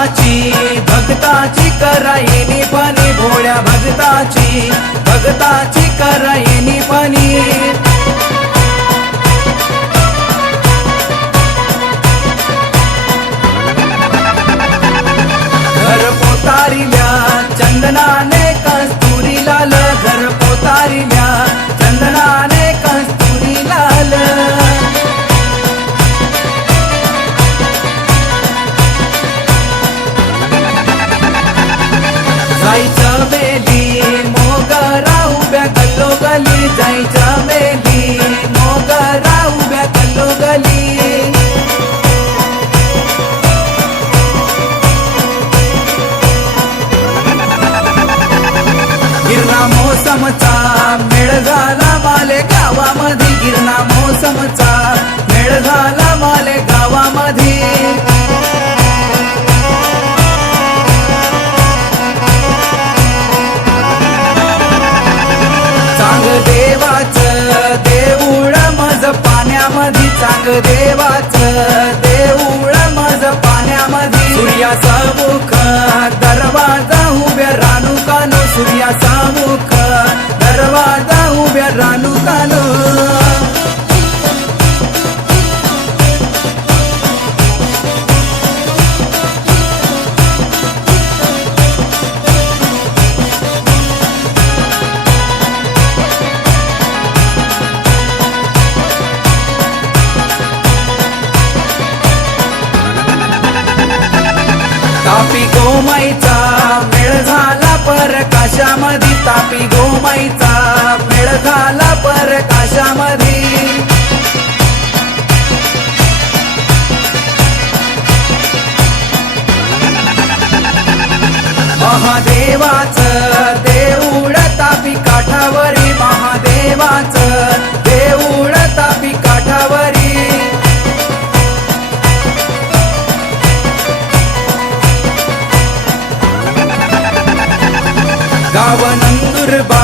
भक्ताची करायनी पाणी भोळ्या भक्ताची करायनी पाणी घर पोतारिल्या चंदनाने कस्तुरी लाल घर पोतारिल्या चंदनाने कस्तुरी लाल जायचं बेली मोगरा उभ्या गल्लो गली जायचं बेली मोगरा उभ्या गल्लो गली गिरणा मोसमचा मेळ झाला माले गावामध्ये गिरणा मोसमचा मेळ झाला माले गावामध्ये चांग देवाचं देऊळ मज पाण्यामध्ये चांग देवाचं देऊळ मज पाण्यामध्ये सूर्याचा मुख दरवाजा उभ्या रानू कानो सूर्याचा मुख दरवाजा उभ्या रानू कानो तापी गोमाईचा मेळ झाला परकाशामध्ये तापी गोमाईचा मेळ झाला परकाशामध्ये महादेवाचं देऊळ तापी काठावरी महादेवाचं देऊळ तापी काठावरी गाव नंदुरबार